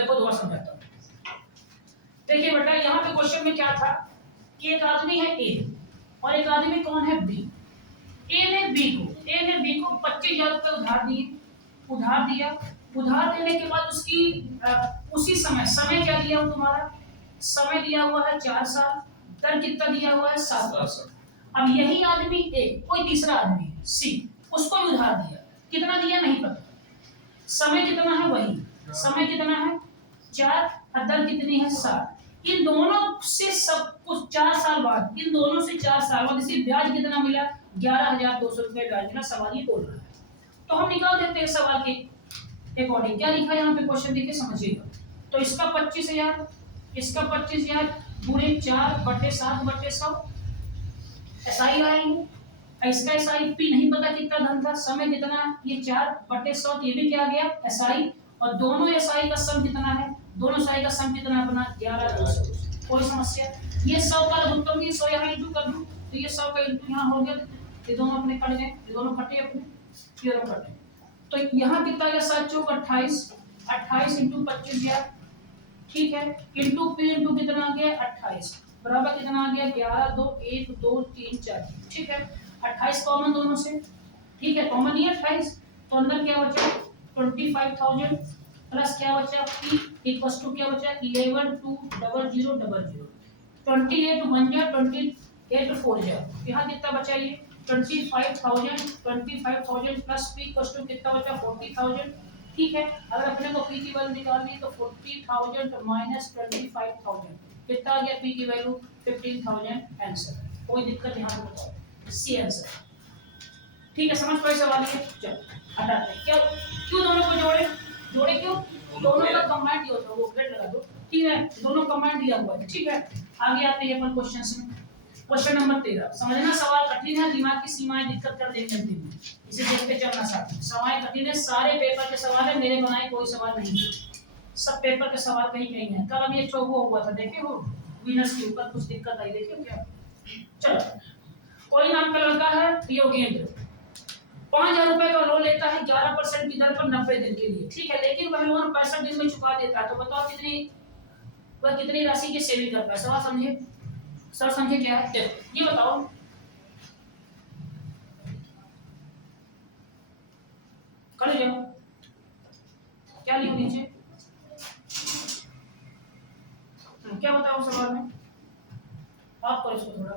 देखो दोबारा समझाता हूँ। देखिए बेटा यहाँ पे क्वेश्चन में क्या था कि एक आदमी है ए और एक आदमी कौन है बी। ए ने बी को 25,000 रुपए उधार दिया। उधार देने के बाद उसकी उसी समय क्या दिया हुआ तुम्हारा, समय दिया हुआ है 4 साल, दर कितना दिया हुआ है 7%। अब यही आदमी ए कोई तीसरा आदमी है सी, उसको भी उधार दिया, कितना दिया नहीं पता, समय कितना है वही, समय कितना है 4 और दर कितनी है 7। इन दोनों से सब कुछ 4 साल बाद, इन दोनों से 4 साल बाद इसे ब्याज कितना मिला 11,200 रुपए ब्याज मिला। सवाल ये बोल रहा है तो हम निकाल देते हैं सवाल के अकॉर्डिंग। क्या लिखा है यहाँ पे क्वेश्चन देखिए समझिएगा। तो इसका 25,000, इसका 25,000 गुणे 4/7/100 एसआई आएंगे। इसका एसआई पी नहीं पता कितना धन था, समय कितना है ये 4/100, ये भी क्या आ गया एसआई, और दोनों एसआई का सम कितना है, दोनों एसआई का सम कितना बना 11,200। कोई समस्या, ये 100 का लघुत्तम ये 100 यहाँ इंटू कर दूं तो ये 100 का इंटू यहाँ हो गया, ये दोनों अपने कट गए, ये दोनों कटे अपने, ये दोनों कटे। तो यहाँ कितना आ गया 7 चौक 28, 28 इंटू 25,000 ठीक है, इंटू पी इंटू कितना आ गया 28 बराबर कितना आ गया 11 2 1 2 3 4 ठीक है। 28 कॉमन दोनों से, ठीक है कॉमन ही 28, तो अंदर क्या बचा 25,000 प्लस क्या बचा p इक्वल्स टू क्या बचा 11,200,000 28 1 जा 28 4 जा, यहाँ कितना बचा ये 25,000 प्लस p इक्वल्स टू कितना बचा 40,000 ठीक है। अगर अपने को p की वैल्यू निकालनी है तो 40,000 माइनस 25,000 कितना आ गया p की वैल्यू 15,000 आंसर। कोई दिक्कत यहाँ पे बताओ सी आंसर ठीक है। समझ पाए सवाल ये, चलो हटाते हैं। क्यों दोनों को जोड़े क्यों, दोनों का कंबाइंड दिया होता है, वो ग्रेड लगा दो ठीक है, दोनों कंबाइंड दिया हुआ है ठीक है। आगे आते हैं अपन क्वेश्चंस में। क्वेश्चन नंबर 13 समझना सवाल कठिन है, दिमाग की सीमाएं दिक्कत कर देंगे अंतिम में, इसे देखते चलना साथ में। सवाल कठिन है, सारे पेपर के सवाल है, मेरे बनाए कोई सवाल नहीं है, सब पेपर के सवाल कहीं कहीं है। कल हम ये चौगो हुआ था देखे हो, विनर्स के ऊपर कुछ दिक्कत आई देखिए क्या। चलो कोई नाम का लड़का है योगेंद्र, 5,000 रुपए का लोन लेता है 11% की दर पर 90 दिन के लिए ठीक है, लेकिन वह लोन 65 दिन में चुका देता है। तो बताओ वह कितनी राशि की सेविंग करता है। सवाल समझे, सर समझे क्या है ये बताओ। कर जाओ क्या लिखो नीचे, क्या बताओ सवाल में, आप करो इसको थोड़ा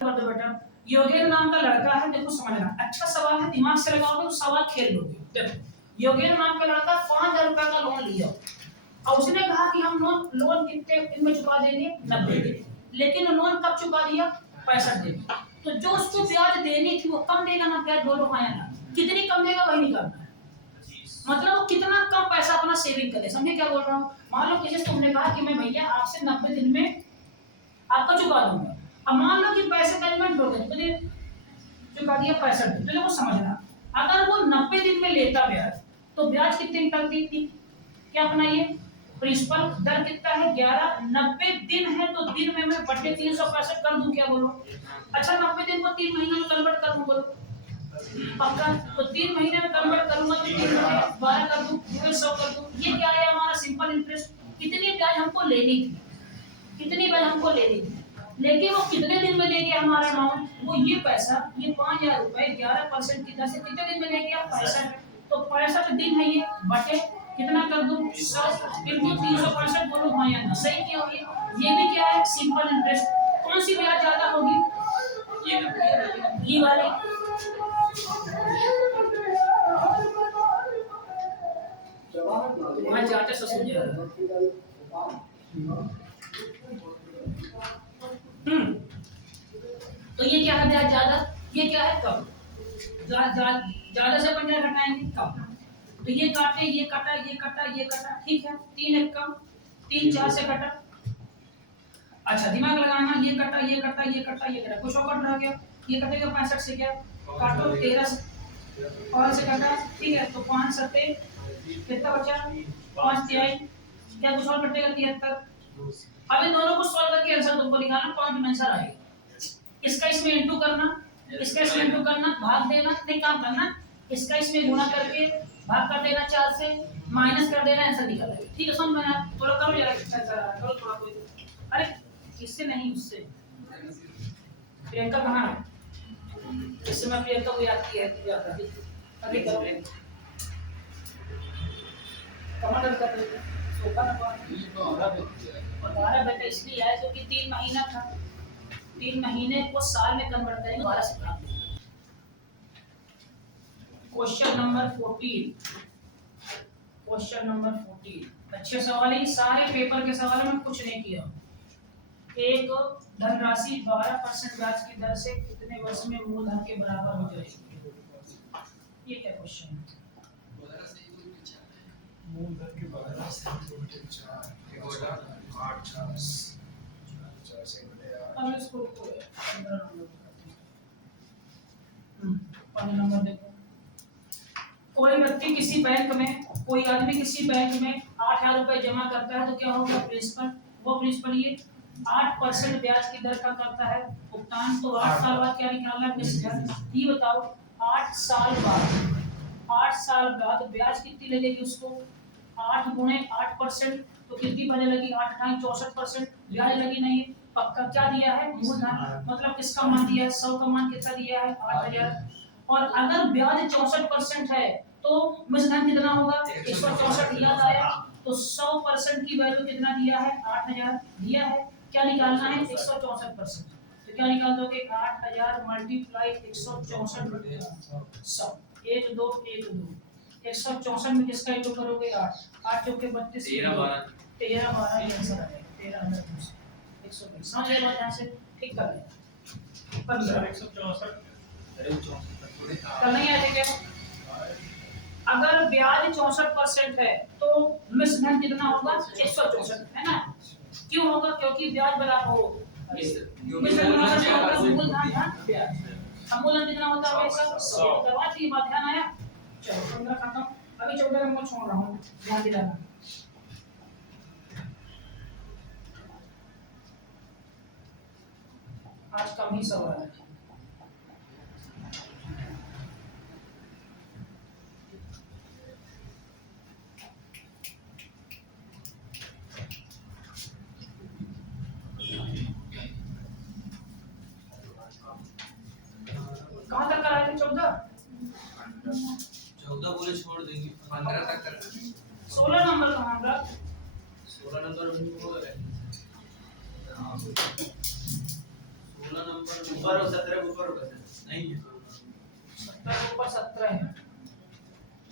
कर दो बेटा। योगेंद्र नाम का लड़का है, देखो समझना अच्छा सवाल है, दिमाग से लगाओगे तो सवाल खेल लोगे। देखो योगेंद्र नाम का लड़का 5,000 रुपए का लोन लिया और उसने कहा कि हम लोन कितने दिन में चुका देंगे 90 दिन, लेकिन लोन कब चुका दिया 65 दिन। तो जो उसको ब्याज देनी थी वो कम देगा ना, ब्याज दोनों आया ना, कितनी कम देगा वही निकालना है, मतलब वो कितना कम पैसा अपना सेविंग करे। समझे क्या बोल रहा हूँ। मान लो किसी से तुमने कहा कि मैं भैया आपसे 90 दिन में आपका चुका दूंगा, अब मान लो कि पैसे का पेमेंट हो गए तो चुका दिया 65 दिन, तो देखो समझना अगर वो 90 दिन में लेता ब्याज तो ब्याज कितने निकलती थी, क्या अपना ये प्रिंसिपल दर कितना है 11, 90 दिन है तो दिन में मैं बटे 365 कर दूं क्या बोलो। अच्छा 90 दिन को 3 महीने में कन्वर्ट कर दूं बोलो पक्का, तो 3 महीने में कन्वर्ट करूंगा तो 3 महीने 12 कर दूं फिर 100 कर दूं। ये क्या है हमारा सिंपल इंटरेस्ट, कितनी ब्याज हमको लेनी थी, कितनी ब्याज हमको लेनी थी, लेकिन वो कितने दिन में ले गया हमारा अमाउंट, वो ये पैसा ये 5,000 रुपए 11% की दर से कितने दिन में ले गया 65, तो 65 दिन है ये बटे कितना कर दूं 100 इंटू 365 बोलो हाँ या ना, सही क्या होगी। ये भी क्या है सिंपल इंटरेस्ट। कौन सी ब्याज ज्यादा होगी ये वाली, मैं चाचा ससुर जा रहा तो ये क्या है ब्याज ज्यादा, ये क्या है कम, ज्यादा से 50 घटाएंगे कम, तो ये काटे ये कटा ये कटा ये कटा ठीक है, 3 एक कम 3 4 से कटा। अच्छा दिमाग लगाना, ये कटा ये कटा ये कटा ये कटा, कुछ और कट रह गया, ये कटेगा 65 से क्या काटो 13 से 5 से कटा ठीक है, तो 5 सत्ते कितना बचा 5 तिहाई, क्या कुछ और कटेगा 73। अब इन दोनों को सॉल्व करके आंसर तुमको निकालना, पांच डिमेंशन आएगा। इसका इसमें इंटू करना, इसका इसमें इंटू करना, भाग देना, नहीं काम करना, इसका इसमें गुणा करके भाग कर देना 4 से, माइनस कर देना, आंसर निकल आएगा। ठीक है, समझ में आया? थोड़ा करो जरा, करो थोड़ा कोई। अरे इससे नहीं, उससे। प्रियंका कहाँ है? इस समय प्रियंका को याद किया है, याद है अभी करो। कमांडर कर देते सोफा ना और 12 बेटा इसलिए आया क्योंकि 3 महीना था, 3 महीने को साल में कन्वर्ट करेंगे, 12 से भाग देंगे। क्वेश्चन नंबर 14, क्वेश्चन नंबर 14 अच्छे सवाल है, सारे पेपर के सवालों में कुछ नहीं किया। एक धनराशि 12% ब्याज की दर से कितने वर्ष में मूलधन के बराबर हो जाएगी? ये क्या क्वेश्चन है? मूलधन के बराबर से अब इसको 15 नंबर देखो। कोई व्यक्ति किसी बैंक में, कोई आदमी किसी बैंक में 8,000 रुपए जमा करता है तो क्या होगा प्रिंसिपल? वो प्रिंसिपल ये 8% ब्याज की दर का करता है भुगतान, तो 8 साल बाद क्या निकालना है प्रिंसिपल? ये बताओ 8 साल बाद, 8 साल बाद ब्याज कितनी लगेगी उसको? 8 गुणे 8% तो कितनी बने लगी? 8 × 64% ब्याज लगी नहीं है। पक्का क्या दिया है? मूलधन, मतलब किसका मान दिया है? 100 का मान कितना दिया है? 8,000। और अगर ब्याज 64% है तो मूलधन कितना होगा? 164। याद आया? तो 100% की वैल्यू कितना दिया है? 8,000 दिया है। क्या निकालना है? 164%। तो क्या निकाल दोगे? 8,000 × 164 100 1 2 1 2 164 में किसका योग करोगे? 8 8 चौके 32 13 12 ये आंसर आ जाएगा 13,200 120। समझ गए बात? यहाँ से ठीक कर ले। 164 करना ही है क्या? अगर ब्याज 64% है तो मूलधन कितना होगा? 164 है ना? क्यों होगा? क्योंकि ब्याज बराबर हो मूलधन ब्याज। मूलधन कितना होता है? 100। बात ये बात ध्यान आया? चलो 15 खत्म। अभी 14 नंबर छोड़ रहा हूँ, ध्यान दिलाना। आज कम ही सवाल है। कहाँ तक कराए थे? 14 बोले छोड़ देंगे, 15 तक कर। 16 नंबर कहाँ था? 16 नंबर वो है, 16 नंबर ऊपर और 17 ऊपर होगा नहीं है, 17 ऊपर 17 है।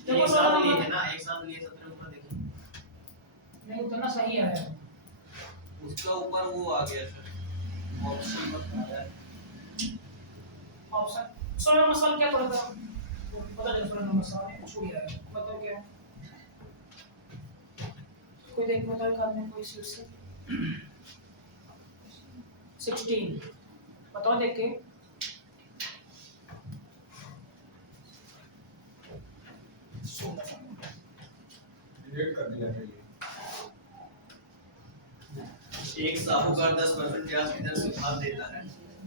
एक साथ लिए थे ना, एक साथ लिए 17 ऊपर देखो नहीं उतना सही आया। उसका ऊपर वो आ गया सर, ऑप्शन बता रहा है। ऑप्शन 16 नंबर सवाल क्या पढ़ा था? पता नहीं 16 नंबर सवाल छूट गया है। बताओ क्या है? कोई देख बताओ एक आदमी कोई सीट से 16 बताओ देख के। डिलीट कर दिया है ये। एक साहूकार 10% ब्याज की दर से उधार देता है,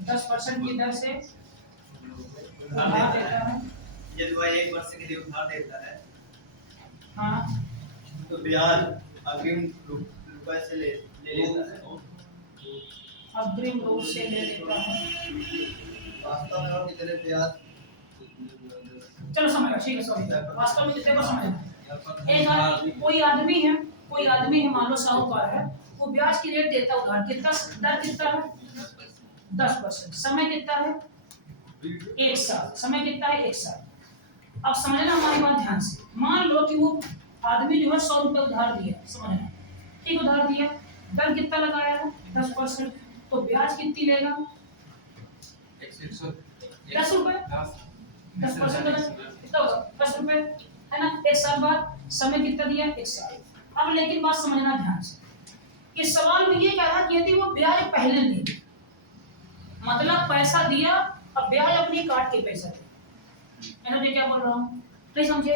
10% की दर से उधार देता है। यदि वह 1 वर्ष के लिए उधार देता है, हाँ तो ब्याज अग्रिम रुपए से ले लेता है, अग्रिम रूप से ले लेता है। वास्तव में और कितने ब्याज? चलो समझ ठीक है। सॉरी वास्तव में कितने पर समझ एक कोई आदमी है, कोई आदमी है मान लो साहूकार है, वो ब्याज की रेट देता है उधार। कितना दर कितना है? 10%। समय कितना है? 1 साल। समय कितना है? 1 साल। अब समझना हमारी बात ध्यान से। मान लो कि वो आदमी जो है 100 रुपए उधार दिया, समझना ठीक उधार दिया, दर कितना लगाया है? 10%। तो ब्याज कितनी लेगा? 10 रुपए। 10% कितना होगा? 10 रुपए है ना? 1 साल बाद समय कितना दिया? 1 साल। अब लेकिन बात समझना ध्यान से, इस सवाल में ये कह रहा कि यदि वो ब्याज पहले दे, मतलब पैसा दिया अब ब्याज अपनी काट के पैसा दे, मैंने क्या बोल रहा हूँ नहीं समझे?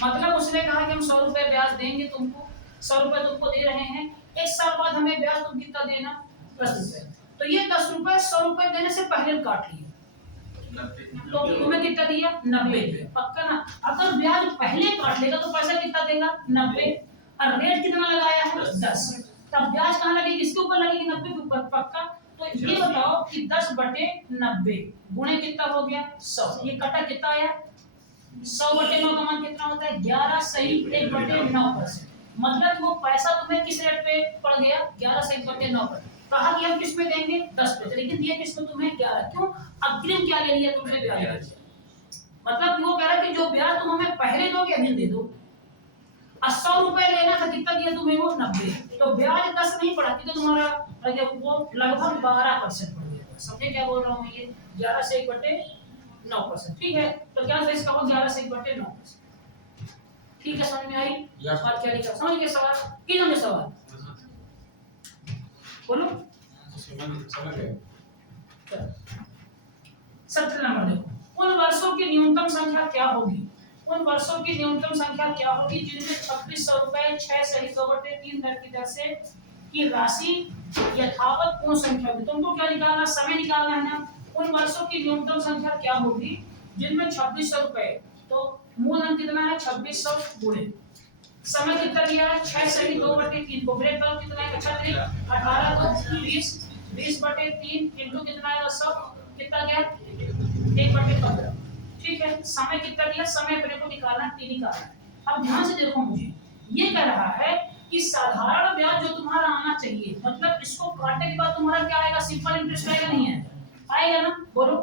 मतलब उसने कहा कि हम 100 रुपए ब्याज देंगे तुमको, 100 रुपए तुमको दे रहे हैं, 1 साल बाद हमें ब्याज तुम कितना देना? 10 रुपए। तो ये 10 रुपए 100 रुपए देने से पहले काट लिए, तो तुम्हें कितना दिया 90 दिया, पक्का ना। अगर ब्याज पहले काट लेगा तो पैसा कितना देगा 90, और रेट कितना लगाया है 10, तब ब्याज कहाँ लगेगी, किसके ऊपर लगेगी 90 के ऊपर, पक्का। तो ये बताओ कि 10/90 गुणे कितना हो गया 100, ये कटा कितना आया 100/9 का मान कितना होता है 11 सही 1/9%। मतलब वो पैसा तुम्हें किस रेट पे पड़ गया 11 सही 1/9 पर। कहा कि हम किस पे देंगे 10 पे, लेकिन दिए किस पे तुम्हें 11, क्यों अग्रिम क्या ले लिया तुमसे ब्याज। मतलब कि वो कह रहा है कि जो ब्याज तुम हमें पहले दोगे अभी दे दो। 100 रुपए लेना था, कितना दिया तुम्हें वो 90, तो ब्याज 10 नहीं पड़ा तो तुम्हारा वो लगभग 12% पड़ गया। समझे क्या बोल रहा हूँ, ये 11 से 1/9%, ठीक है। तो क्या इसका हो 11 से 1/9%, ठीक है। समझ में आई बात क्या लिखा, समझ गए सवाल की समझे सवाल बोलो। समझ गए। 17 नंबर देखो, उन वर्षों की न्यूनतम संख्या क्या होगी, उन वर्षों की न्यूनतम संख्या क्या होगी जिनमें 2600 रुपए 6 सही 2/3 दर की दर से की राशि यथावत पूर्ण संख्या होगी। तुमको क्या निकालना, समय निकालना है ना। उन वर्षों की न्यूनतम संख्या क्या होगी जिनमें 2600 रुपए, तो मूल अंक कितना है 2600 गुणे समय कितना दिया है 6 सही 2/3 को ब्रेक करो कितना है 36 18 को 20 20/3 इनटू कितना है 100 कितना गया 1/15, ठीक है। समय कितना दिया, समय अपने को निकालना t निकालना है। अब ध्यान से देखो, मुझे ये कह रहा है कि साधारण ब्याज जो तुम्हारा आना चाहिए, मतलब इसको काटने के बाद तुम्हारा क्या आएगा, सिंपल इंटरेस्ट आएगा नहीं आएगा, आएगा ना बोलो।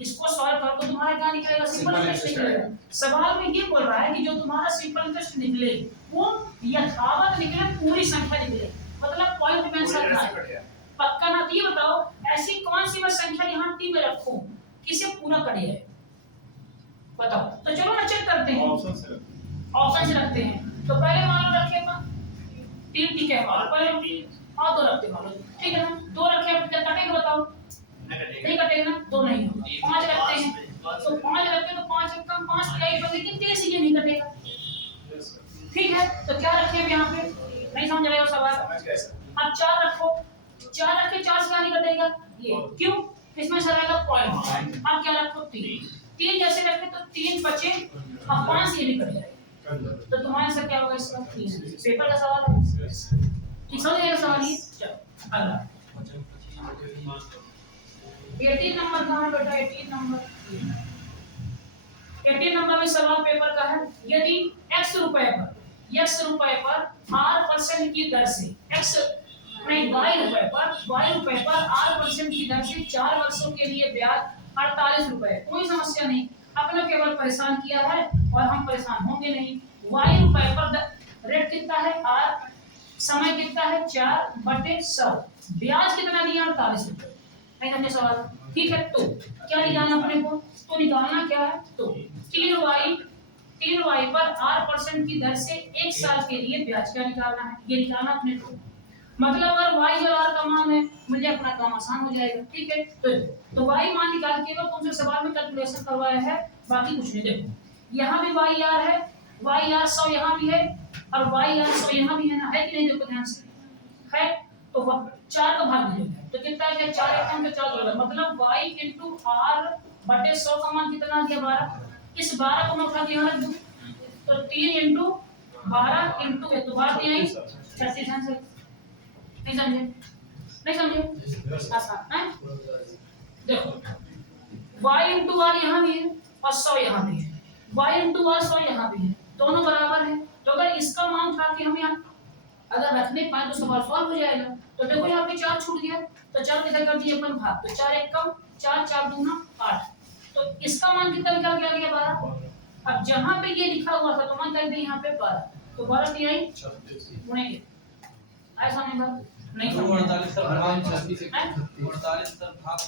इसको सॉल्व करो तो तुम्हारा क्या निकलेगा, सिंपल इंटरेस्ट निकलेगा। सवाल में ये बोल रहा है कि जो तुम्हारा सिंपल इंटरेस्ट निकले वो यथावत निकले, पूरी संख्या निकले, मतलब पॉइंट मेंशन ना है, पक्का ना। ये बताओ ऐसी कौन सी मैं संख्या यहाँ टी में रखूं किसे पूरा करे है, बताओ। तो चलो ना चेक करते हैं, ऑप्शन से रखते हैं। तो पहले मान लो रखे 3 ठीक है, मान पहले 2 रखते मान लो, ठीक है ना। 2 रखे, अब क्या कटेगा बताओ, नहीं कटेगा, 2 नहीं होगा। 5 रखते हैं, तो 5 रखते तो 5 कम 5 8 बन, लेकिन 3 से ये नहीं कटेगा, ठीक है। तो क्या रखे अब यहाँ पे, नहीं समझ रहे हो सवाल। अब 4 रखो, 4 रखे 4 से क्या नहीं कटेगा ये, क्यों, इसमें सर आएगा पॉइंट। अब क्या रखो 3 जैसे रखे तो 3 बचे, अब 5 ये नहीं कटेगा, तो तुम्हारा आंसर क्या होगा इसका 3। पेपर का सवाल है, ठीक समझ गए सवाल ये। चलो अगला 18 नंबर कहाँ है बेटा, 18 नंबर 18 नंबर में सवाल पेपर का है। यदि x रुपए पर r% की दर से x नहीं y रुपए पर r% की दर से 4 वर्षों के लिए ब्याज 48 रुपए, कोई समस्या नहीं, अपने केवल परेशान किया है और हम परेशान होंगे नहीं। y रुपए पर रेट कितना है r, समय कितना है 4/100, ब्याज कितना दिया 48 रुपए, नहीं समझे सवाल, ठीक है। तो क्या निकालना अपने को, तो निकालना क्या है, तो 3y पर r% की दर से 1 साल के लिए ब्याज क्या निकालना है, ये निकालना अपने को। मतलब अगर y और r का मान है, मुझे अपना काम आसान हो जाएगा, ठीक है। तो y मान निकाल के तुमसे सवाल में कैलकुलेशन करवाया है, बाकी कुछ नहीं। देखो यहाँ भी y r है, y r 100 यहाँ भी है, और y r 100 यहाँ भी है ना, है कि नहीं, देखो ध्यान से है। तो 4 का भाग दीजिए तो कितना है 4 एकम के 4 होगा, मतलब y into r/100 का मान कितना दिया 12। इस 12 को मैं उठा के यहाँ रख दूं, तो 3 into 12 into तो 12 दिया ही 36 आंसर। नहीं समझे, नहीं समझे आसान है। देखो y into r यहाँ भी है और 100 यहाँ भी है, y into r 100 यहाँ भी है, दोनों बराबर है। तो अगर इसका मान उठा के हम यहाँ अगर रखने पाए तो सवाल सॉल्व हो जाएगा। तो देखो यहाँ पे 4 छूट गया, तो 4 किधर कर दिए अपन भाग, तो 4 एक कम 4 4 दूना 8, तो इसका मान कितना निकल के आ गया 12। अब जहाँ पे ये लिखा हुआ था तो मान कर दिए यहाँ पे 12, तो 12 दिया ही गुणेंगे, आया सामने बात नहीं 48 का भाग 48 48 का भाग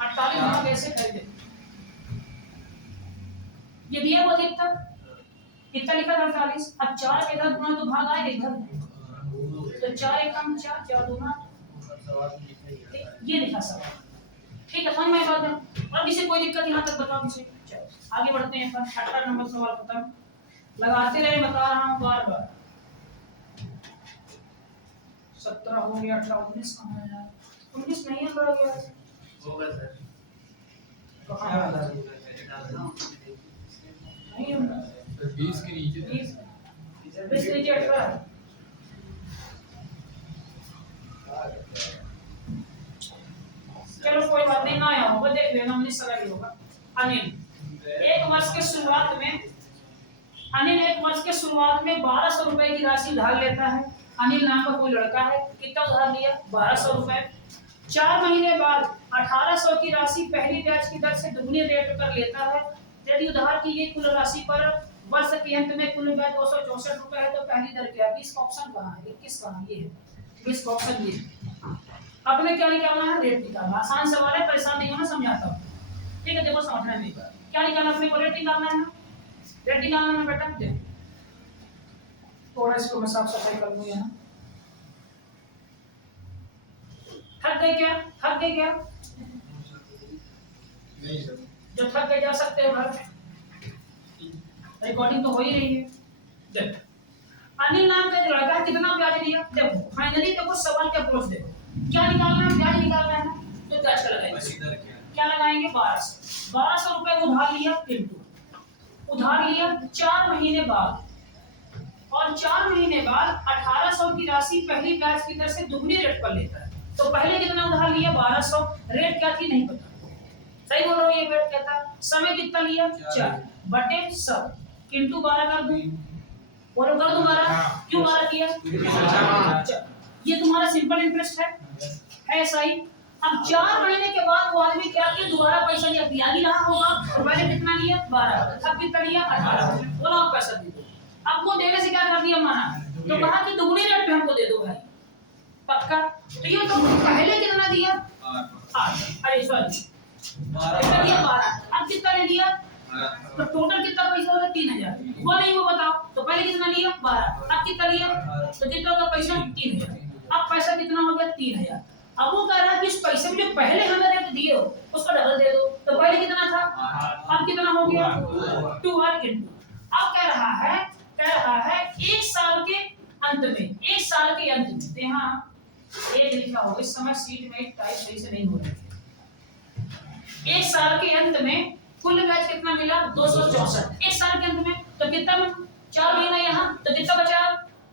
48 भाग कैसे करेंगे, ये दिया हुआ कितना कितना लिखा था 48, अब 4 के इधर गुना तो भाग आएगा इधर, तो 4 एकम 4 4 दूना, ये लिखा सवाल, ठीक है। समझ में बात है, और किसी कोई दिक्कत यहाँ तक बताओ मुझे। चलो आगे बढ़ते हैं, 18 नंबर सवाल खत्म, लगाते रहे, बता रहा हूँ बार बार। 17 हो गया, 18 19 कहाँ है यार, 19 नहीं है, बढ़ गया होगा सर। कहाँ नहीं हम 20 के नीचे 20 नीचे 18 चलो कोई बात नहीं, ना आया होगा, देख लेना, हमने सगा ही होगा। अनिल एक वर्ष के शुरुआत में 1200 रुपए की राशि उधार लेता है। अनिल नाम का कोई लड़का है, कितना उधार लिया? 1200 रुपए। 4 महीने बाद 1800 की राशि पहली ब्याज की दर से दुगनी रेट पर लेता है। यदि उधार की गई कुल राशि पर वर्ष के अंत में कुल ब्याज 264 रुपए है तो पहली दर क्या है? 20 का ऑप्शन कहाँ है? 21 कहाँ? ये है 20 का ऑप्शन ये है। अपने क्या निकालना है? रेट निकालना। आसान सवाल है, परेशान नहीं होना, समझाता हूँ, ठीक है? देखो समझना है, क्या निकालना? अपने को रेट निकालना है ना, रेट निकालना है बेटा। देखो थोड़ा इसको मैं साफ सफाई कर लूँ यहाँ। थक गए क्या? थक गए क्या? नहीं सर। जो थक गए जा सकते हैं घर, रिकॉर्डिंग तो हो ही रही है। देखो अनिल नाम का जो लड़का है, कितना ब्याज लिया? देखो फाइनली देखो सवाल के अप्रोच देखो, क्या निकालना है? ब्याज निकालना है ना, तो ब्याज का लगाएंगे, क्या लगाएंगे? 1200 रुपए उधार लिया, किंतु उधार लिया 4 महीने बाद, और 4 महीने बाद 1800 की राशि पहली ब्याज की दर से दुगनी रेट पर लेता है। तो पहले कितना उधार लिया? 1200। रेट क्या थी? नहीं पता, सही बोल रहा हूँ, ये रेट क्या था? समय कितना लिया? 4 बटे 100 किंतु 12 कर दूं, और कर दूं 12। क्यों 12 किया? ये तुम्हारा सिंपल इंटरेस्ट है सही। अब 4 महीने के बाद वो आदमी क्या किया? दोबारा पैसा लिया, ब्याज ही रहा होगा, तो पहले कितना लिया? 12, अब कितना लिया? 18। बोलो आप पैसा दे दो। अब वो देने से क्या कर दिया? माना, तो कहा कि दुगनी रेट पे हमको दे दो भाई, पक्का? तो ये तो पहले कितना दिया? 8, अरे सॉरी 12 दिया, 12। अब कितना ले लिया? तो टोटल कितना पैसा होगा? 3000। वो नहीं, वो बताओ, तो पहले कितना लिया? 12, अब कितना लिया? तो कितना होगा पैसा? 3000। अब पैसा कितना हो गया? 3000। अब वो कह रहा है कि इस पैसे में जो पहले हमें रेट दिए हो उसका डबल दे दो। तो पहले कितना था? अब कितना हो गया? 2 और किंतु अब कह रहा है 1 साल के अंत में, 1 साल के अंत में, तो यहाँ एक लिखा होगा, इस समय सीट में टाइप सही से नहीं हो रही है। 1 साल के अंत में कुल ब्याज कितना मिला? 264। 1 साल के अंत में तो कितना? 4 महीना यहाँ, तो कितना बचा?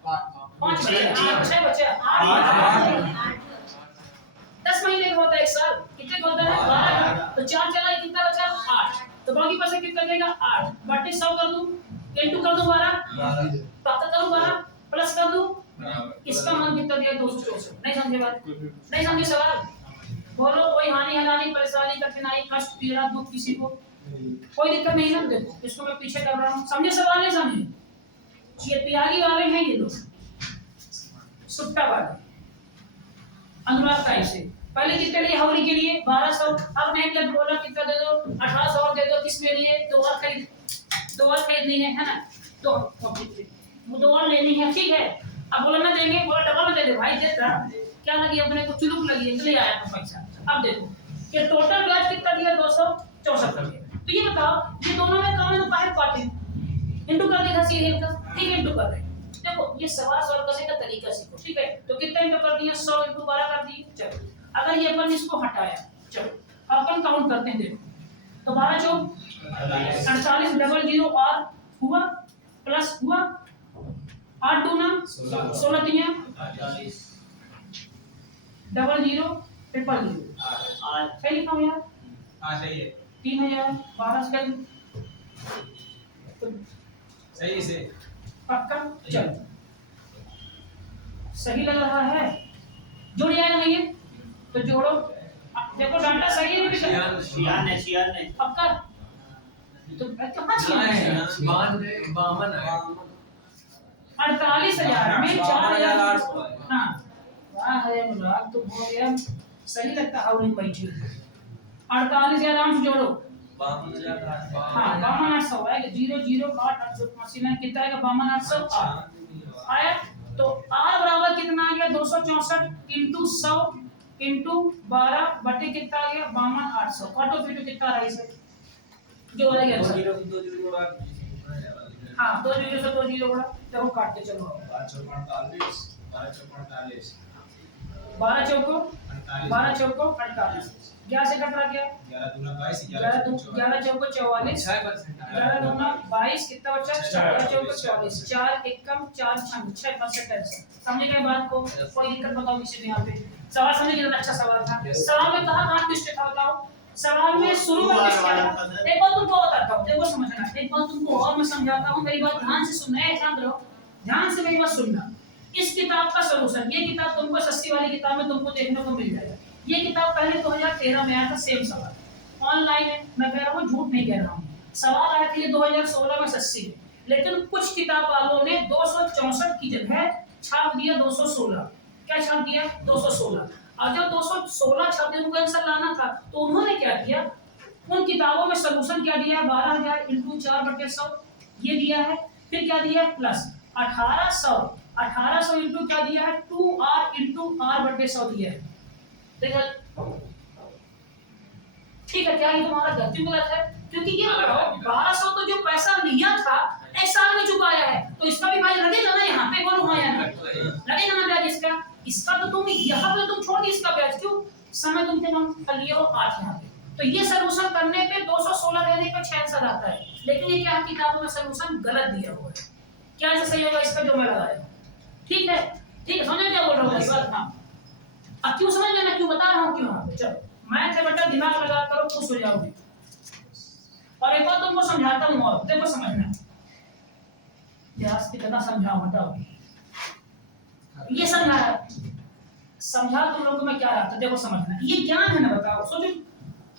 5 बचा, 6 बचा, 8। 10 महीने का होता है 1 साल, कितने का होता है? 12। तो 4 चला, कितना बचा? 8। तो बाकी पैसे कितना देगा? 8 बटे 100 कर दूं, इनटू कर दूं 12, पक्का करूं 12 प्लस कर दूं, इसका मान कितना दिया? 264। नहीं समझे बात? नहीं समझे सवाल? बोलो, कोई हानि हलानी परेशानी कठिनाई कष्ट पीड़ा दुख किसी को कोई दिक्कत नहीं ना? देखो इसको मैं पीछे कर रहा हूँ, समझे सवाल? नहीं समझे? ये त्यागी वाले हैं ये लोग, सुट्टा वाले, अनुराग टाइप से। पहले कितने लिए? हवरी के लिए 1200। अब नहीं जब बोला कितना दे दो? 1800 और दे दो। किसके लिए? 2 और खरीदनी है ना, तो 2 और लेनी है, ठीक है? अब बोला ना देंगे, बोला डबल में दे दे भाई, देता क्या लगी? अपने को चुलुक लगी, इसलिए आया था पैसा। अब देखो कि टोटल ब्याज कितना दिया? 264 दिया। तो ये बताओ, ये दोनों में कॉमन बाहर काटे, इंटू कर देगा सीरियल का, ठीक है? इंटू कर रहे हैं। देखो ये सवाल सॉल्व करने का तरीका सीखो, ठीक है? तो कितना इंटू कर दिया? 100 इंटू 12 कर दिए। चलो अगर ये अपन इसको हटाया, चलो अपन काउंट करते हैं। देखो तो 12 चौक 48 डबल 0 और हुआ प्लस हुआ 8 दूना 16 तिया डबल 0 ट्रिपल 0। सही लिखा हूँ यार? हाँ सही है। 3000 12 का सही से पक्का? चलो सही लग रहा है, जोड़ जाएगा नहीं है तो जोड़ो। देखो डाटा सही है बेटा, 96 पक्का? तो कहाँ 52 है। 48,000 में 4,000। 4,800। हाँ वाह है अनुराग, तो हो गया सही लगता है। और बैठी 48,000 जोड़ो, 52,800। हाँ 52,800 आएगा। 0 0 8 8 में कितना आएगा? 52,800 आया। तो R बराबर कितना आ गया? 264 इंटू 100 इंटू 12 बटे कितना आ गया? 52,800। काटो पीटो कितना आ रहा है इसे? जो आ गया सर, हाँ 2 0 से 2 0 बड़ा, देखो काटते चलो। 12 चौको 48, 12 चौको 48, 12 चौको 12 चौको 48, 11 से कट रहा क्या, 11 दूना 22, 11 चौको 44, 11 दूना 22, कितना बचा 11 चौको 44, 4 एकम 4 छंग 6% ऐसा। समझे क्या बात को, कोई दिक्कत बताओ किसी में यहाँ पे, सवाल समझे कितना अच्छा सवाल था। सवाल में कहाँ ट्विस्ट था बताओ, सवाल में शुरू में ट्विस्ट क्या था। एक बात तुमको बताता हूँ, देखो समझना, एक बात तुमको और मैं समझाता हूँ, मेरी बात ध्यान से सुनना है, ध्यान रहो, ध्यान से मेरी बात सुनना। इस किताब का सलूशन, ये किताब तुमको सस्ती वाली किताब में तुमको देखने को मिल जाएगा। ये किताब पहले 2013 में आया था, सेम सवाल ऑनलाइन है, मैं कह रहा हूँ झूठ नहीं कह रहा हूँ, सवाल आया था ये 2016 में सस्ती में, लेकिन कुछ किताब वालों ने 264 की जगह छाप दिया 216। क्या छाप दिया 216, और जब 216 छाप दिया उनको आंसर लाना था, तो उन्होंने क्या किया, उन किताबों में सलूशन क्या दिया है 12000 × 4/100 ये दिया है, फिर क्या दिया है प्लस 1800 इंटू क्या दिया है 2r × r/100 दिया है। देखो ठीक है, क्या ये तुम्हारा गलती गलत है, क्योंकि ये 1200 तो जो पैसा लिया था एक साल में चुकाया है, तो इसका भी भाई लगेगा ना यहाँ पे, बोलो हाँ या ना, लगेगा ना ब्याज इसका, इसका तो तुम यहाँ पे तुम छोड़ दी इसका ब्याज, क्यों समय तुमसे कम कर लिया हो 8 यहाँ पे, तो ये सलूशन करने पे 216 देने पे 6 आंसर आता है, लेकिन ये क्या किताबों में सलूशन गलत दिया हुआ है। क्या आंसर सही होगा इसका जो मैं लगाया, ठीक है, ठीक है, समझ क्या बोल रहा हूँ बात। हाँ अब क्यों समझ लेना, क्यों बता रहा हूँ क्यों, यहाँ पे चलो मैथ है बेटा, दिमाग लगा करो खुश हो जाओगे। और एक बात तुमको समझाता हूँ और देखो समझना, इतिहास की तरह समझाओ बताओ, ये समझा तुम लोगों को मैं क्या रहा था, देखो समझना, ये ज्ञान है ना, बताओ सोचो,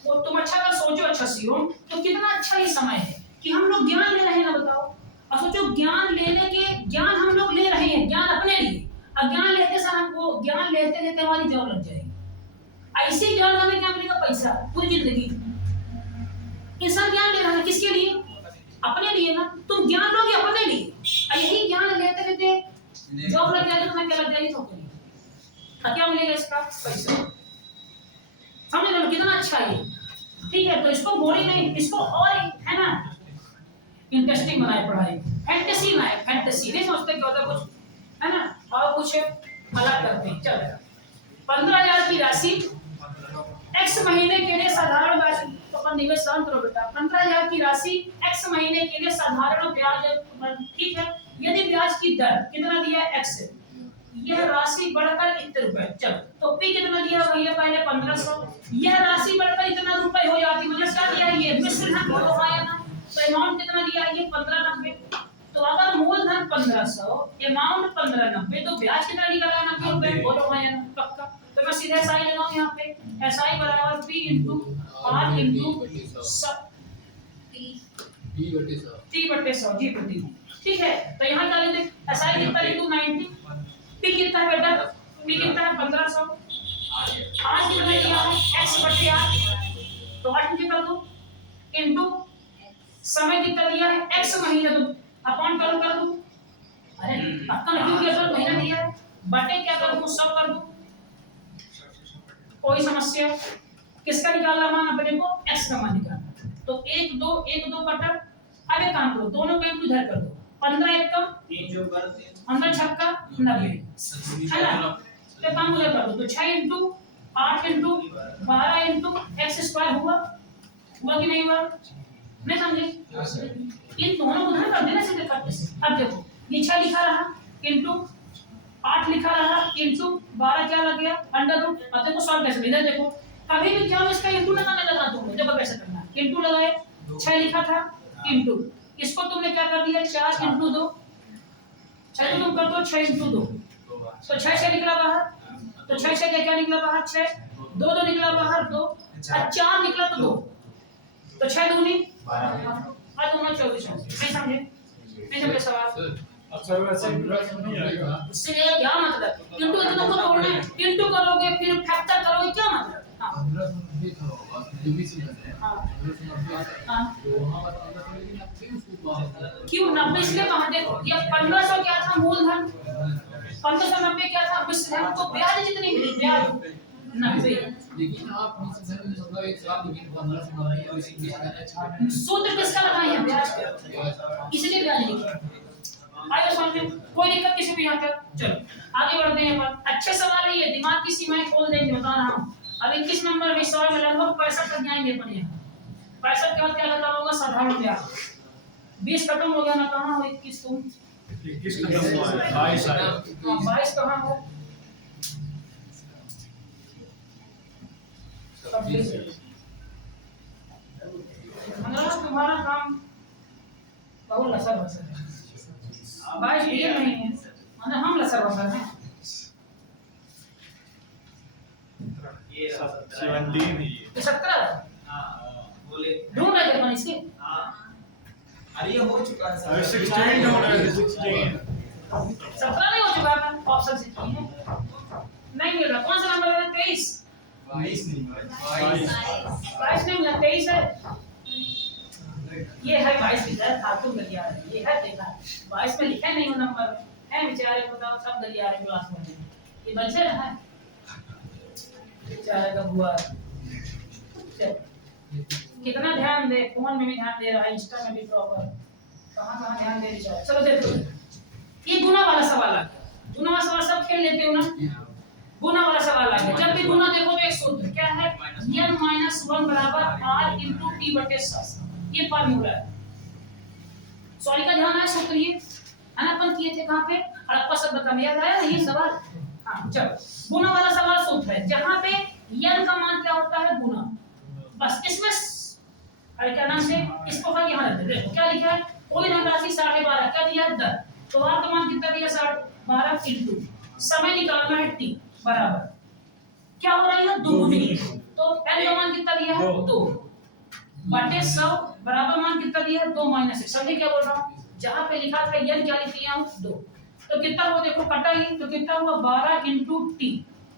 तो तुम अच्छा कर सोचो, अच्छा सीखो, तो कितना अच्छा ये समय है कि हम लोग ज्ञान ले रहे हैं ना, बताओ। और सोचो ज्ञान लेने के, ज्ञान हम लोग ले रहे हैं, ज्ञान अपने लिए, अज्ञान लेते समय हमको, ज्ञान लेते लेते हमारी जॉब लग जाएगी, ऐसे ज्ञान हमें क्या मिलेगा, पैसा पूरी जिंदगी। इंसान ज्ञान ले रहा है किसके लिए, अपने लिए ना, तुम ज्ञान लोगे अपने लिए, और यही ज्ञान लेते लेते जॉब लग जाएगी, तुम्हें क्या लग जाएगी, नौकरी, क्या मिलेगा इसका पैसा, समझ लो कितना अच्छा है, ठीक है। तो इसको बोली नहीं, इसको और है ना इंटरेस्टिंग बनाए पढ़ाई, फैंटेसी ना है, फैंटेसी नहीं समझते क्या होता कुछ, है ना, और कुछ अलग करते हैं। चलो 15000 की राशि x महीने के लिए साधारण ब्याज पर निवेश, शांत रहो बेटा, 15000 की राशि x महीने के लिए साधारण ब्याज, ठीक है, यदि ब्याज की दर कितना दिया है x, यह राशि बढ़कर इतने रुपए, चलो तो p कितना दिया भैया पहले 1500, यह राशि बढ़कर इतना रुपए हो जाती, मतलब क्या दिया है ये मिश्र धन हो पाया ना, तो अमाउंट कितना दिया है ये 1590, तो अगर मूलधन 1500 अमाउंट 1590, तो ब्याज कितना निकला है 90 रुपए, बोलो भाई ना पक्का, तो मैं सीधे SI लगाऊं यहाँ पे, SI बराबर P × R × T/100 जी प्रति, ठीक है। तो यहाँ क्या लेते SI कितना × 90, P कितना है बेटा, P कितना है 1500, R कितना दिया है x/8, तो 8 निकाल दो इनटू समय कितना दिया है x महीने, तो अपॉन कर दो, अरे आपका नहीं किया तो महीना दिया है, बटे क्या कर दूं 100 कर दूं, कोई समस्या, किसका निकालना मान अपने को x का मान निकालना, तो 1 2 बटा, अब एक काम करो दोनों का इंटू इधर कर दो, 15 एकम 3 जो करते हैं 15 छक्का 90 है ना, तो काम उधर कर दो, तो 6 × 8 × 12 × x² हुआ कि नहीं हुआ, नहीं समझे, इन दोनों को उधर कर देना सीधे करते से। अब देखो ये 6 लिखा रहा इंटू 8 लिखा रहा इंटू 12 क्या लग गया √, अब देखो सॉल्व कैसे, इधर देखो कभी भी क्या इसका इंटू लगाने लगा तुमने, देखो कैसे करना, इंटू लगाए 6 लिखा था इंटू, इसको तुमने क्या कर दिया 4 × 2, 6 को तुम कर दो 6 × 2, तो 6 से निकला बाहर, तो 6 से क्या निकला बाहर 6, 2 निकला बाहर 2, और 4 निकला तो 2, तो 6 दूनी 12, और दोनों 24 नहीं समझे, नहीं समझे सवाल, अक्सर वैसे नहीं आएगा, उससे क्या मतलब, इंटू इतना को तोड़ना है, इंटू करोगे फिर फैक्टर करोगे, क्या मतलब, हां 1590 था और जो भी सीधा है हां 1590 हां तो वहां पर 1500 लेकिन अब फिर उसको क्यों 90 इसलिए कहा, देखो ये 1500 क्या था मूलधन, 1590 क्या था मिश्र धन, तो ब्याज जितनी मिली ब्याज 90, लेकिन आप मिश्र धन में मतलब एक साथ लेकिन 1590 और इसमें सूत्र किसका लगाए हैं ब्याज का, इसलिए ब्याज लिखे, आइए समझ में, कोई दिक्कत किसी को यहाँ तक? चलो आगे बढ़ते हैं अपन। अच्छे सवाल है ये, दिमाग की सीमाएं खोल देंगे, बता रहा हूँ। अब 21 नंबर में सवाल में लगभग 65 तक जाएंगे अपन यहाँ। 65 के बाद क्या लगा होगा? साधारण ज्ञान। 20 खत्म हो गया ना, कहाँ हो 21 तुम? 21 खत्म हुआ है, 22 आया। 22 कहाँ हो? तुम्हारा काम बहुत लसर बसर है। 22 ये नहीं है, मतलब हम लसर बसर हैं। ये 17 है ये। 17 हाँ बोले ढूंढ रहे थे अपन इसके। हाँ अरे ये हो चुका है अभी सर। 16 ढूंढ रहे थे, 16। 17 नहीं हो चुका है, ऑप्शन से की है, नहीं मिल रहा। कौन सा नंबर है? 23। 22 नहीं 22। 22 नहीं मिला, 23 है। ये है 22 लिखा है, फालतू गलिया है ये है। देखा 22 में लिखा नहीं वो नंबर है, बेचारे को बताओ सब गलिया है क्लास में। ये बच्चे है बेचारे का बुआ। चल कितना ध्यान दे, फोन में भी ध्यान दे रहा है, इंस्टा में भी प्रॉपर, कहां कहां ध्यान दे रहा है। चलो देखो ये गुना वाला सवाल आ गया। गुना वाला सवाल सब खेल लेते हो ना? गुना वाला सवाल आ गया। जब भी गुना देखो तो एक सूत्र क्या है? n - 1 बराबर r * t बटे 7। ये फार्मूला है। सॉरी का ध्यान है, सूत्र ये है ना, अपन किए थे कहां पे? हड़प्पा सब बता याद आया ये सवाल। हां चलो गुना वाला सवाल सूत्र है जहां पे n का मान क्या होता है? गुना। बस इसमें अरे क्या नाम से इसको हम यहां रख दे। देखो क्या लिखा है? कोई धन राशि 12.5 क्या दिया? 10। तो r का मान कितना दिया? 12 इनटू समय निकालना है t बराबर क्या हो रहा है? दुगुनी। तो n का मान कितना दिया है? 2 बटे 100 बराबर मान कितना दिया है? 2 - 1। समझे क्या बोल रहा हूं? जहां पे लिखा था n क्या लिख दिया हूं? 2। तो कितना हुआ? देखो कटा ही तो कितना हुआ? 12 इनटू t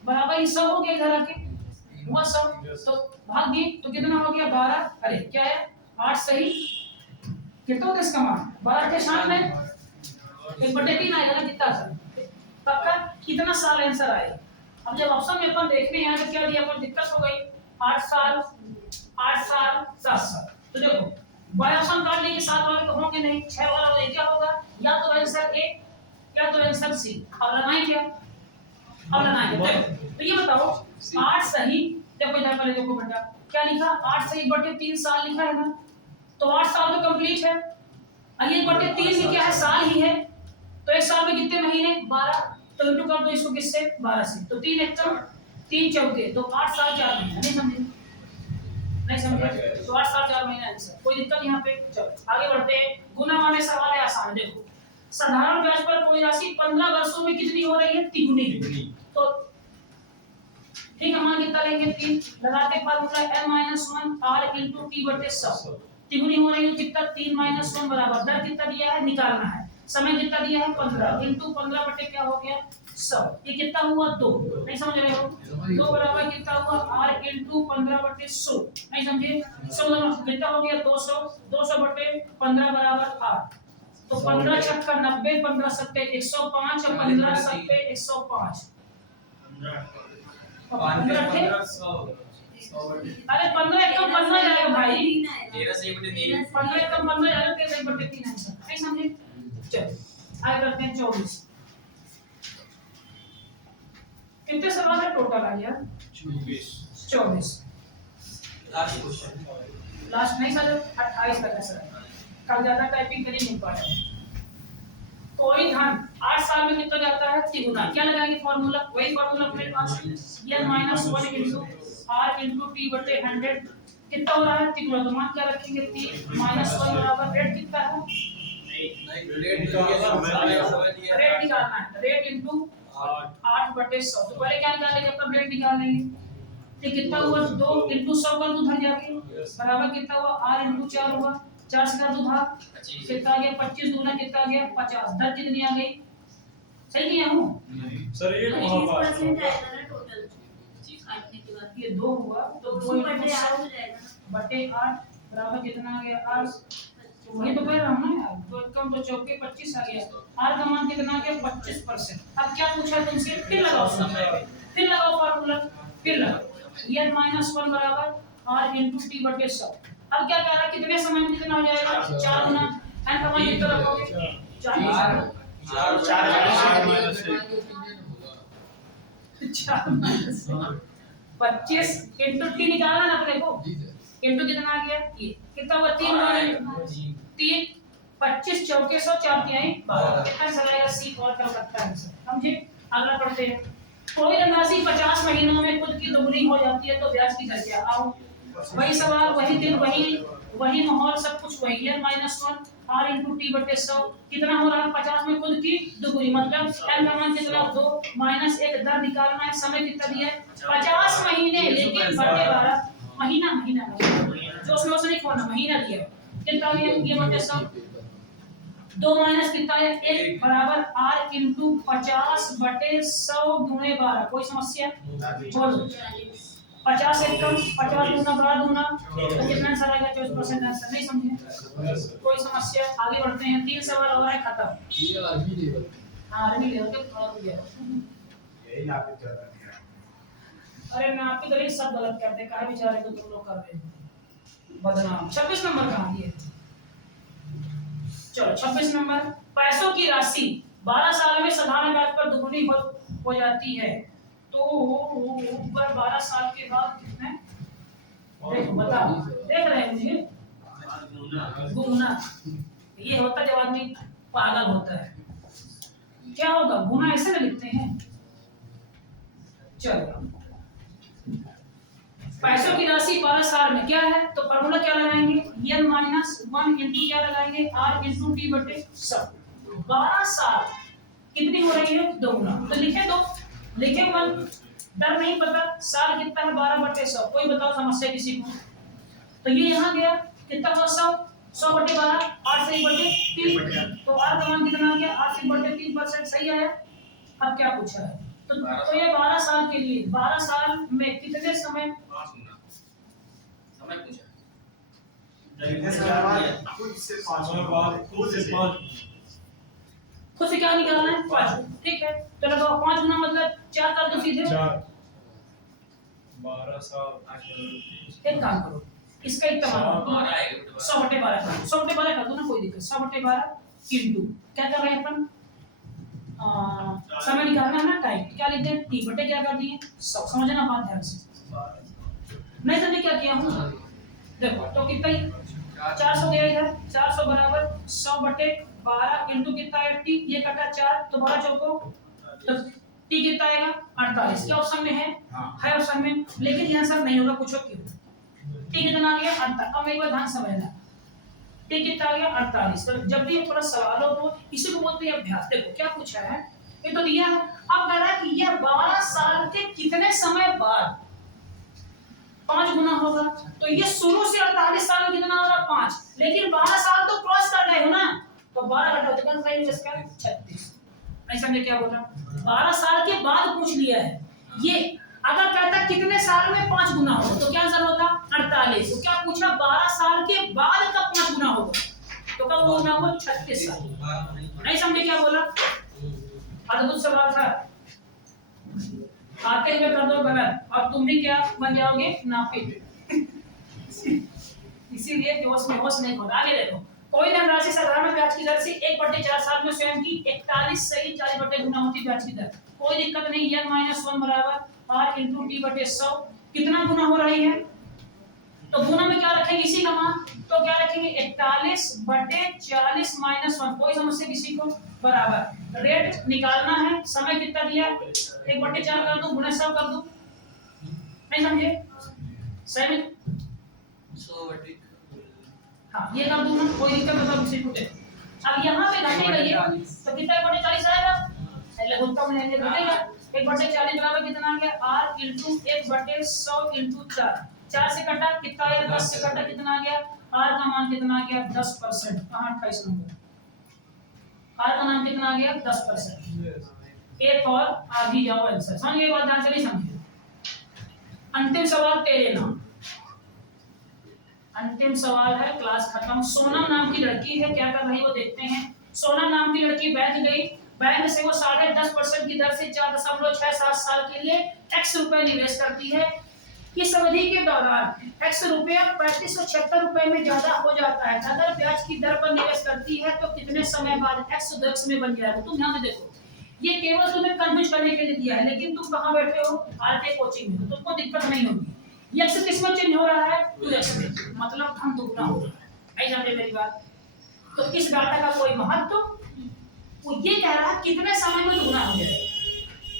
बराबर 100 हो गया। इधर आके हुआ 100 तो भाग दिए तो कितना हो गया? 12। अरे क्या है? 8 सही। कितना होता है इसका मान? 12 के साथ में 1/3 आएगा ना? कितना सर पक्का? कितना साल आंसर आएगा? अब जब ऑप्शन में अपन देखते हैं तो क्या दिया? अपन दिक्कत हो गई। 8 साल 7 साल। तो देखो बाय ऑप्शन काट लेंगे, 7 वाले तो होंगे नहीं, 6 वाला हो क्या होगा? या तो आंसर ए या तो आंसर सी। अब लगाएं क्या? अब लगाएंगे। देखो तो ये बताओ 8 सही। देखो इधर पहले देखो बेटा क्या लिखा? 8 सही बटे 3 साल लिखा है ना? तो 8 साल तो कंप्लीट है। और ये बटे 3 में क्या है? साल ही है। तो एक साल में कितने महीने? 12। तो इंटू कर दो इसको किससे? 12 से। तो 3 एकम 3 चौके तो 8 साल 4 महीने। नहीं समझे? नहीं समझे? तो 8 साल 4 महीने आंसर। कोई दिक्कत यहाँ पे? चलो आगे बढ़ते हैं। गुना वाले सवाल है आसान। देखो साधारण ब्याज पर कोई राशि 15 वर्षों में कितनी हो रही है? तिगुनी। तो ठीक है, मान कितना लेंगे? 3। लगाते फार्मूला n - 1 r * t बटे 100। तिगुनी हो रही है कितना? 3 - 1 बराबर दर कितना दिया है? निकालना है। समय कितना दिया है? 15 इनटू 15 बटे क्या हो गया? 100। ये कितना हुआ? 2। नहीं समझ रहे हो? 2 बराबर कितना हुआ? r इनटू 15 बटे 100। नहीं समझे? 100 कितना हो गया? 200। 200 बटे 15 बराबर 8। तो 15 × 6 = 90, 15 × 7 = 105 और 15 × 7 = 105। 15 थे? अरे 15 एकम 15 जाएगा भाई। 13 से 1/3। 15 एकम 15 जाएगा, 13 बटे 3 आंसर। नहीं समझे? चलो आगे करते हैं 24। कितने सवाल है टोटल आ गया? 24। Last question. लास्ट नहीं सर, 28 तक है सर। कल ज्यादा टाइपिंग नहीं मिल पाया। कोई धन 8 साल में कितना जाता है? तिगुना। क्या लगाएंगे फार्मूला? वही फार्मूला अपने पास n - 1 into r into t बटे 100 कितना हो रहा है? तिगुना। तो मान क्या रखेंगे? 3 - 1 बराबर रेट कितना है? रेट निकालना है। रेट इनटू 8 बटे 100। तो पहले क्या निकालेंगे? अपना रेट निकाल लेंगे। तो कितना हुआ? 2 इनटू 100 कर दो उधर जाके बराबर कितना हुआ? r इनटू 4 हुआ। 4 से कर दो भाग कितना आ गया? 25 दूना कितना आ गया? 50। दर कितनी आ गई? सही किया हूं? सर ये कहां पास? 30% आएगा ना टोटल काटने के बाद। ये 2 हुआ तो 2 2 बटे 8 हो जाएगा ना। बटे 8 बराबर कितना आ गया? 8। तो वही तो कह रहा हूं ना यार। तो कम तो चौके 25 आ गया। r का मान कितना आ गया? 25%। अब क्या पूछा तुमसे? फिर लगाओ सूत्र। फिर लगाओ फार्मूला। फिर लगाओ n - 1 बराबर r इनटू t बटे 100। अब क्या कह रहा है? कितने समय में कितना हो जाएगा? 4 गुना n का मान कितना रखोगे? 4। पच्चीस इंटू टी निकालना ना अपने को, इंटू कितना आ गया ये कितना हुआ 3 25 चौके 100 4 तिहाई 12 कितना चला आएगा सी और कलकत्ता है समझे। अगला पढ़ते हैं कोई धनराशि 50 महीनों में खुद की दोगुनी हो जाती है तो ब्याज की दर क्या। आओ वही सवाल वही दिन वही माहौल सब कुछ वही है -1 r × t बटे 100 कितना हो रहा है 50 में खुद की दोगुनी मतलब n का मान कितना 2 -1 दर निकालना है। समय कितना दिया है 50 महीने लेकिन बटे 12 महीना जो उसमें नहीं खोना महीना दिया कितना ये बटे 100 2 माइनस कितना है 1 बराबर r × 50 बटे 100 गुणे 12। कोई समस्या बोलो 50 से कम 50 गुना बड़ा दूना तो कितना आंसर आएगा 24% आंसर नहीं समझे कोई समस्या। आगे बढ़ते हैं 3 सवाल और है खत्म। हां आर्मी लेवल के थोड़ा हो गया यही नापित कर रहा है। अरे मैं आपके गरीब सब गलत करते हैं कहा बेचारे को तुम लोग कर रहे हैं बदनाम। 26 नंबर कहां दिए चलो 26 नंबर पैसों की राशि 12 साल में साधारण ब्याज पर दुगुनी हो जाती है तो ऊपर 12 साल के बाद कितने देखो बताओ देख रहे हैं मुझे गुना ये होता जब आदमी पागल होता है क्या होगा गुना ऐसे ना लिखते हैं। चलो पैसों की राशि 12 साल में क्या है तो फॉर्मूला क्या लगाएंगे n - 1 इंटू क्या लगाएंगे r × t बटे 100। 12 साल कितनी हो रही है 2 गुना तो लिखे दो लिखे 1 डर नहीं पता साल कितना है 12 बटे 100 कोई बताओ समस्या किसी को। तो ये यहाँ गया कितना हुआ 100 बटे 12 8 से बटे 3 तो r का मान कितना आ गया 8 से बटे 3% सही आया। अब क्या पूछा है तो ये 12 साल के लिए 12 साल में कितने समय समय पूछा देखने से बाद खुद से 5 खुद से क्या निकालना है 5 ठीक है तो लगाओ 5 गुना मतलब 4 कर दो सीधे 12 साल एक काम करो इसका एक तमाम 12 है 100 बटे 12 कर 100 बटे 12 कर दो ना कोई दिक्कत 100 बटे 12 इंटू क्या कर रहे हैं अपन समय निकालना है ना टाइम क्या लिखते हैं t बटे क्या कर दिए 100 समझना बात ध्यान से नहीं समझे क्या किया हूं देखो तो कितना 400 गया इधर 400 बराबर 100 बटे 12 इंटू कितना है t ये कटा 4 तो 12 चौको तो t कितना आएगा 48 क्या ऑप्शन में है है ऑप्शन में लेकिन ये आंसर नहीं होगा पूछो क्यों t कितना आ गया 48। अब एक बार ध्यान से समझना t कितना आ गया 48। तो जब भी थोड़ा सवाल हो तो इसी को बोलते हैं अभ्यास। देखो क्या पूछा है ये तो दिया है अब कह रहा है कि ये 12 साल के कितने समय बाद 5 गुना होगा तो ये शुरू से 48 साल में कितना हो रहा 5 लेकिन 12 साल तो क्रॉस कर रहे हो ना तो 12 घटा तो कितना सही इसका 36। नहीं समझे क्या बोल रहा 12 साल के बाद पूछ लिया है ये अगर कहता कितने साल में 5 गुना होगा तो क्या आंसर होता 48। तो क्या पूछा 12 साल के बाद कब 5 गुना होगा तो कब होगा वो 36 साल। नहीं समझे क्या बोला अद्भुत सवाल था आते हुए कर दो गलत और तुम भी क्या बन जाओगे नापित इसीलिए जोश में होश नहीं खोना। आगे देखो कोई धनराशि साधारण ब्याज की दर से 1/4 साल में स्वयं की 41 सही 40 बटे गुना होती ब्याज की दर कोई दिक्कत नहीं n - 1 बराबर r × t बटे 100 कितना गुना हो रही है तो गुना में क्या रखेंगे इसी का मान तो क्या रखेंगे 41 बटे 40 - 1 कोई समस्या किसी को बराबर रेट निकालना है। समय कितना दिया 1/4 कर दूं गुना 100 कर दूं नहीं समझे सही 100 बटे हाँ ये कर दूं ना कोई दिक्कत मतलब किसी को अब यहाँ पे घटेगा ये तो कितना 1/40 आएगा पहले उत्तर में लेंगे घटेगा 1/40 बराबर कितना आ गया r × 1/100 × 4 4 से कटा कितना आया 10 से कटा कितना आ गया r का मान कितना आ गया 10% कहां 28 नंबर r का मान कितना आ गया 10%। एक और आगे जाओ आंसर समझ गए बात ध्यान से नहीं समझे। अंतिम सवाल तेरे नाम अंतिम सवाल है क्लास खत्म। सोनम नाम की लड़की है क्या कर रही वो देखते हैं। सोनम नाम की लड़की बैंक गई बैंक से वो 10.5% की दर से 4.67 साल के लिए x रुपए निवेश करती है इस अवधि के दौरान x रुपया 3576 रुपए में ज्यादा हो जाता है, अगर ब्याज की दर पर निवेश करती है तो कितने समय बाद x दक्ष में बन जाएगा। तुम ध्यान से देखो, ये केवल तुम्हें कंफ्यूज करने के लिए दिया है, लेकिन तुम कहाँ बैठे हो, आरके कोचिंग में, तो तुमको दिक्कत नहीं होगी। x किस में चेंज हो रहा है, 2x में, मतलब धन दुगना हो रहा है। आई समझे मेरी बात। तो इस डाटा का कोई महत्व, वो ये कह रहा है कितने समय में दुगना हो जाएगा।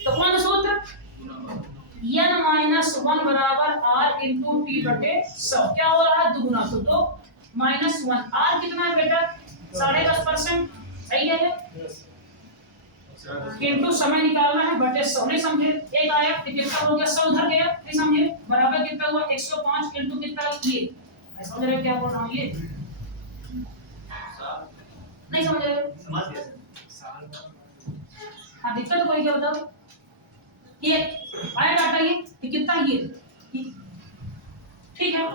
तो कौन सा सूत्र, n-1 बराबर r इंटू टी बटे 100, क्या हो रहा है, दुगुना, तो 2 -1, r कितना है बेटा, 10.5%, सही है, इंटू समय निकालना है बटे 100, नहीं समझे, एक आया तो कितना हो गया, 100 उधर गया, नहीं समझे, बराबर कितना हुआ 105 इंटू कितना, ये समझ रहे हो क्या बोल रहा हूँ, ये नहीं समझ रहे हो, समझ गया हाँ दिक्कत कोई क्या बताओ, ये आया डाटा, ये कितना, ये ठीक है,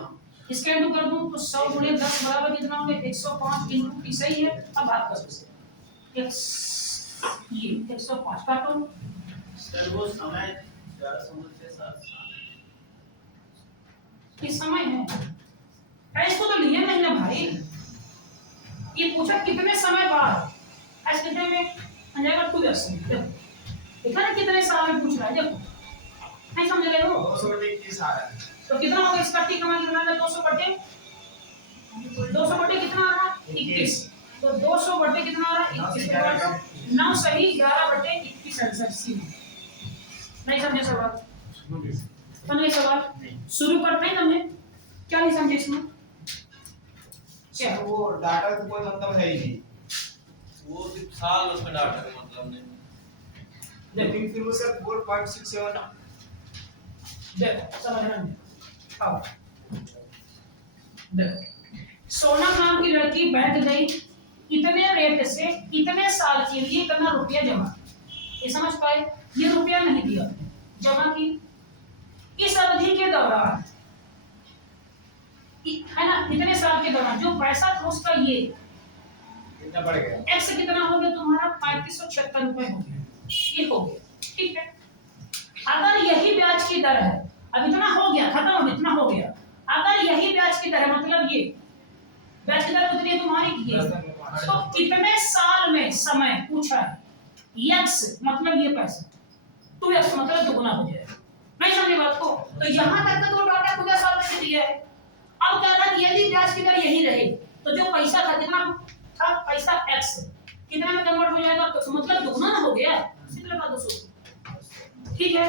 इसके इंटू कर दूं तो 100 गुणे 10 बराबर कितना होगा, 105 इंटू टी, सही है। अब बात कर सकते हैं, ये 105 काटो, सर वो समय 1100 से 7 किस समय है, अरे इसको तो लिए नहीं ना भाई, ये पूछा कितने समय बाद, ऐसे कितने में आ जाएगा 2x, देखा ना कितने साल में पूछ रहा है, देखो नहीं समझ रहे हो, 221 आ रहा है, तो कितना होगा इसका टी कमा कितना है, 200 बटे कितना आ रहा है, 21, तो 200 बटे कितना आ रहा है, 21, 9 सही, 11 बटे 21 आंसर सी। नहीं समझे सवाल, समझे सवाल, शुरू करते हैं हमने, क्या नहीं समझे इसमें, क्या वो डाटा का कोई मतलब है ही नहीं, वो साल उसमें डाटा का मतलब नहीं। लेकिन फिर वो सर 4.67 देखो समझना नहीं, आओ देखो, सोना नाम की लड़की बैंक गई, इतने रेट से इतने साल के लिए इतना रुपया जमा, ये समझ पाए, ये रुपया नहीं दिया, जमा की, इस अवधि के दौरान है ना, इतने साल के दौरान जो पैसा था उसका ये कितना बढ़ गया, x कितना हो गया तुम्हारा, 3576 रुपए हो गया, ये हो गया, ठीक है। अगर यही ब्याज की दर है, अब इतना हो गया, खत्म हो, इतना हो गया, अगर यही ब्याज की दर है, मतलब ये ब्याज की दर कितनी है तुम्हारी, ये, तो कितने साल में समय पूछा है, x मतलब ये पैसा, 2x मतलब दुगना हो जाएगा, नहीं समझे बात को। तो यहाँ तक तो डाटा पूरा साल में दिया है, अब कह रहा है यदि ब्याज की दर यही रहे तो जो पैसा था, कितना था पैसा x, कितना में कन्वर्ट हो जाएगा, तो मतलब दुगना ना हो गया, सीधे लगा 200, ठीक है।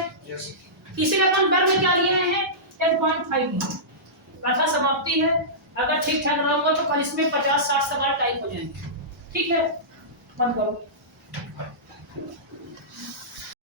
इसीलिए अपन दर में क्या लिए हैं, 10.5, कथा समाप्ति है, अगर ठीक ठाक रहूंगा तो कल इसमें 50-60 सवाल टाइप हो जाएंगे, ठीक है, बंद करो।